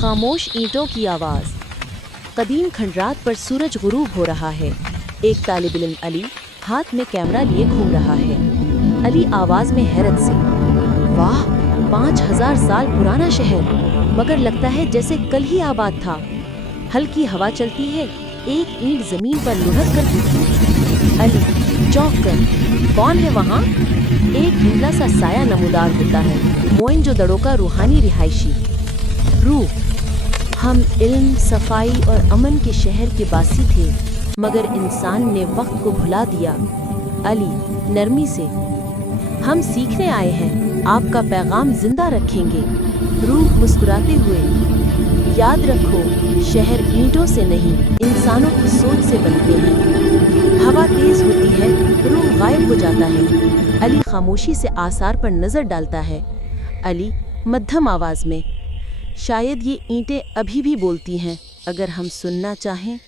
खामोश ईंटों की आवाज़। कदीम खंडरात पर सूरज गुरूब हो रहा है। एक तालिब इल्म अली हाथ में कैमरा लिए घूम रहा है। अली आवाज़ में हैरत से, वाह, 5000 साल पुराना शहर, मगर लगता है जैसे कल ही आबाद था। हल्की हवा चलती है, एक ईंट जमीन पर लुढ़क कर गिरती। अली चौंक कर, कौन है वहाँ? एक धुंधला सा साया नमूदार होता है, मोइनजोदड़ो का रूहानी रिहायशी। रूह, हम इल्म, सफाई और अमन के शहर के बासी थे, मगर इंसान ने वक्त को भुला दिया। अली नरमी से, हम सीखने आए हैं, आपका पैगाम जिंदा रखेंगे। रूह मुस्कुराते हुए, याद रखो, शहर ईंटों से नहीं, इंसानों की सोच से बनते हैं। हवा तेज होती है, रूह गायब हो जाता है। अली खामोशी से आसार पर नजर डालता है। अली मध्यम आवाज में, शायद ये ईंटें अभी भी बोलती हैं, अगर हम सुनना चाहें।